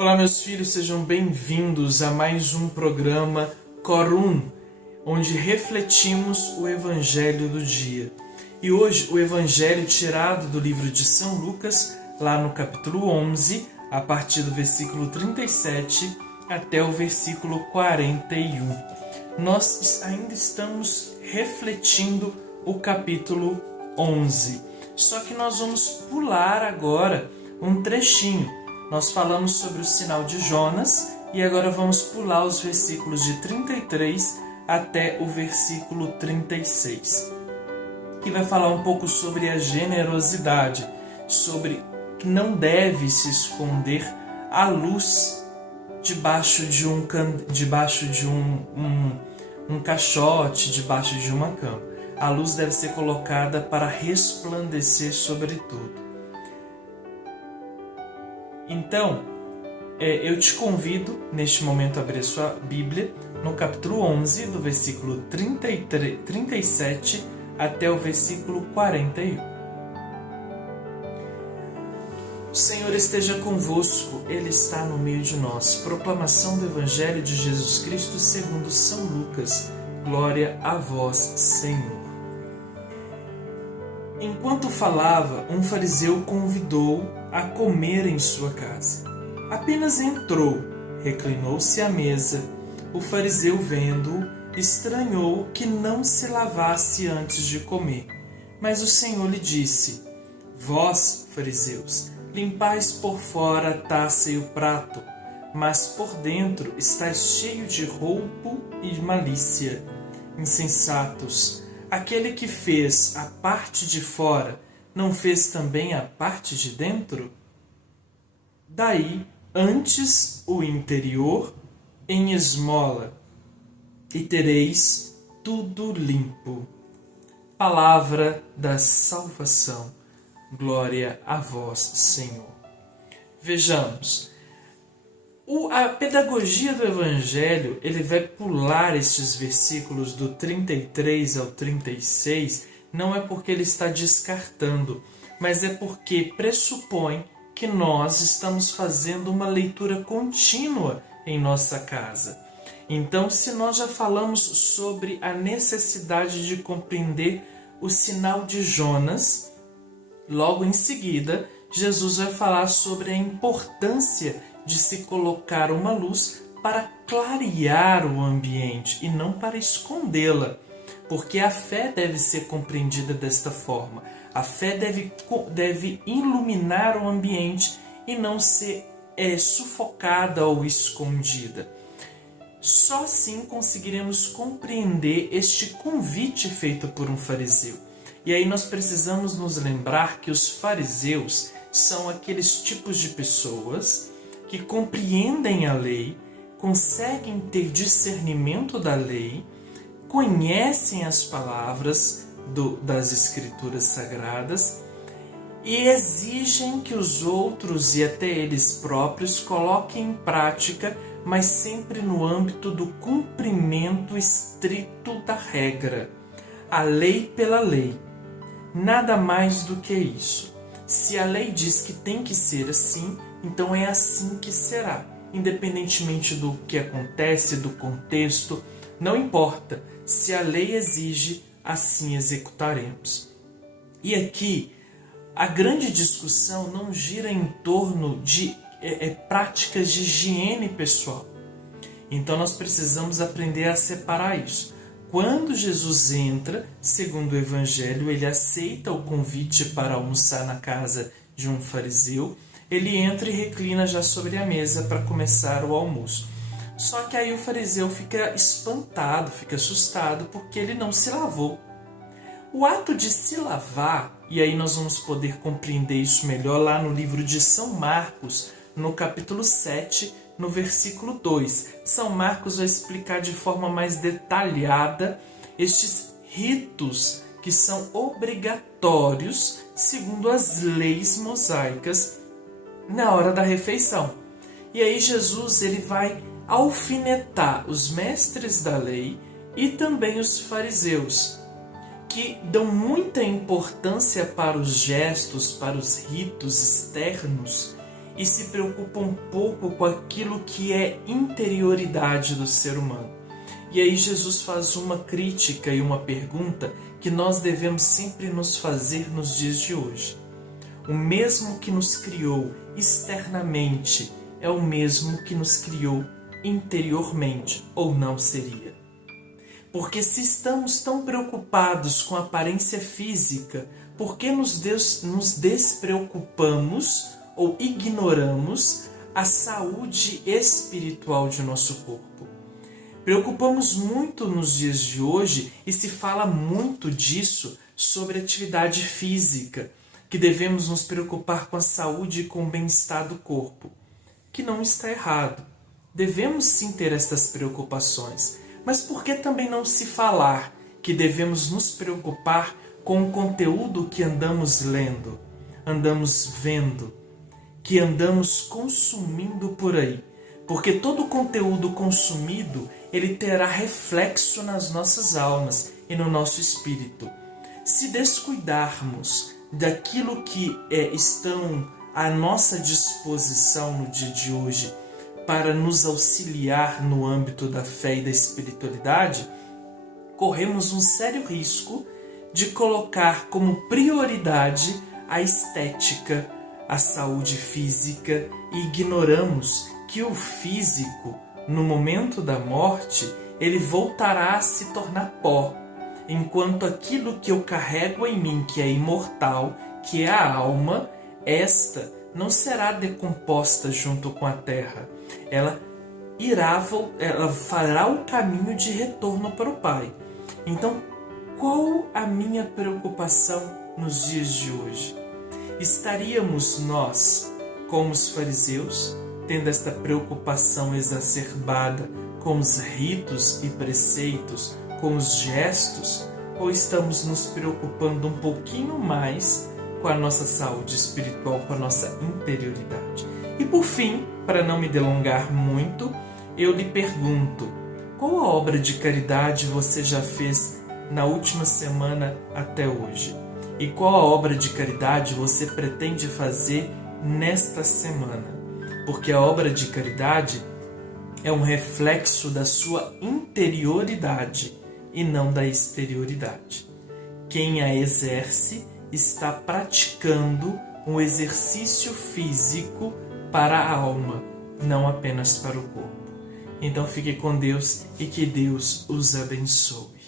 Olá, meus filhos, sejam bem-vindos a mais um programa Corum, onde refletimos o Evangelho do dia. E hoje o Evangelho tirado do livro de São Lucas, lá no capítulo 11, a partir do versículo 37 até o versículo 41. Nós ainda estamos refletindo o capítulo 11, só que nós vamos pular agora um trechinho. Nós falamos sobre o sinal de Jonas e agora vamos pular os versículos de 33 até o versículo 36, que vai falar um pouco sobre a generosidade, sobre que não deve se esconder a luz debaixo de um caixote, debaixo de uma cama. A luz deve ser colocada para resplandecer sobre tudo. Então, eu te convido, neste momento, a abrir sua Bíblia, no capítulo 11, do versículo 37 até o versículo 41. O Senhor esteja convosco, Ele está no meio de nós. Proclamação do Evangelho de Jesus Cristo segundo São Lucas. Glória a vós, Senhor. Enquanto falava, um fariseu convidou a comer em sua casa. Apenas entrou, reclinou-se à mesa. O fariseu, vendo-o, estranhou que não se lavasse antes de comer. Mas o Senhor lhe disse: Vós, fariseus, limpais por fora a taça e o prato, mas por dentro estáis cheio de roubo e malícia. Insensatos! Aquele que fez a parte de fora, não fez também a parte de dentro? Daí, antes o interior em esmola, e tereis tudo limpo. Palavra da salvação. Glória a vós, Senhor. Vejamos. A pedagogia do Evangelho, ele vai pular estes versículos do 33 ao 36, não é porque ele está descartando, mas é porque pressupõe que nós estamos fazendo uma leitura contínua em nossa casa. Então, se nós já falamos sobre a necessidade de compreender o sinal de Jonas, logo em seguida, Jesus vai falar sobre a importância de se colocar uma luz para clarear o ambiente e não para escondê-la, porque a fé deve ser compreendida desta forma. A fé deve iluminar o ambiente e não ser sufocada ou escondida. Só assim conseguiremos compreender este convite feito por um fariseu. E aí nós precisamos nos lembrar que os fariseus são aqueles tipos de pessoas que compreendem a lei, conseguem ter discernimento da lei, conhecem as palavras das Escrituras Sagradas e exigem que os outros e até eles próprios coloquem em prática, mas sempre no âmbito do cumprimento estrito da regra. A lei pela lei. Nada mais do que isso. Se a lei diz que tem que ser assim, então é assim que será. Independentemente do que acontece, do contexto, não importa. Se a lei exige, assim executaremos. E aqui, a grande discussão não gira em torno de práticas de higiene pessoal. Então nós precisamos aprender a separar isso. Quando Jesus entra, segundo o Evangelho, ele aceita o convite para almoçar na casa de um fariseu. Ele entra e reclina já sobre a mesa para começar o almoço. Só que aí o fariseu fica espantado, fica assustado, porque ele não se lavou. O ato de se lavar, e aí nós vamos poder compreender isso melhor lá no livro de São Marcos, no capítulo 7, no versículo 2. São Marcos vai explicar de forma mais detalhada estes ritos que são obrigatórios segundo as leis mosaicas na hora da refeição. E aí Jesus ele vai alfinetar os mestres da lei e também os fariseus, que dão muita importância para os gestos, para os ritos externos e se preocupa um pouco com aquilo que é interioridade do ser humano. E aí Jesus faz uma crítica e uma pergunta que nós devemos sempre nos fazer nos dias de hoje. O mesmo que nos criou externamente é o mesmo que nos criou interiormente, ou não seria? Porque se estamos tão preocupados com a aparência física, por que nos despreocupamos ou ignoramos a saúde espiritual de nosso corpo? Preocupamos muito nos dias de hoje e se fala muito disso sobre atividade física, que devemos nos preocupar com a saúde e com o bem-estar do corpo, que não está errado. Devemos sim ter estas preocupações, mas por que também não se falar que devemos nos preocupar com o conteúdo que andamos lendo, andamos vendo, que andamos consumindo por aí? Porque todo o conteúdo consumido, ele terá reflexo nas nossas almas e no nosso espírito. Se descuidarmos daquilo que estão à nossa disposição no dia de hoje para nos auxiliar no âmbito da fé e da espiritualidade, corremos um sério risco de colocar como prioridade a estética, a saúde física e ignoramos que o físico, no momento da morte, ele voltará a se tornar pó, enquanto aquilo que eu carrego em mim, que é imortal, que é a alma, esta não será decomposta junto com a terra. Ela fará o caminho de retorno para o Pai. Então, qual a minha preocupação nos dias de hoje? Estaríamos nós, como os fariseus, tendo esta preocupação exacerbada com os ritos e preceitos, com os gestos, ou estamos nos preocupando um pouquinho mais com a nossa saúde espiritual, com a nossa interioridade? E por fim, para não me delongar muito, eu lhe pergunto, qual a obra de caridade você já fez na última semana até hoje? E qual a obra de caridade você pretende fazer nesta semana? Porque a obra de caridade é um reflexo da sua interioridade e não da exterioridade. Quem a exerce está praticando um exercício físico para a alma, não apenas para o corpo. Então fique com Deus e que Deus os abençoe.